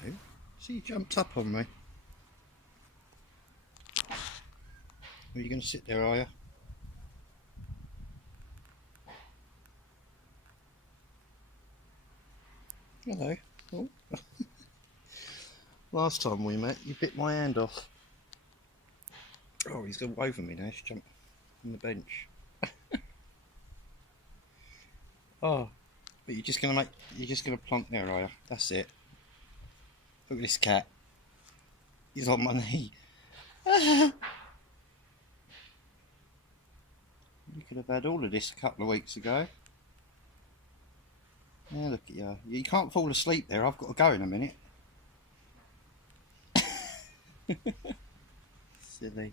Hello. See, you jumped up on me. Are you going to sit there, are you? Hello. Oh. Last time we met, you bit my hand off. Oh, he's gone over me now. He's jumped on the bench. Oh, but you're just gonna plonk there, are you? That's it. Look at this cat. He's on my knee. You could have had all of this a couple of weeks ago. Yeah, look at you. You can't fall asleep there. I've got to go in a minute. Silly.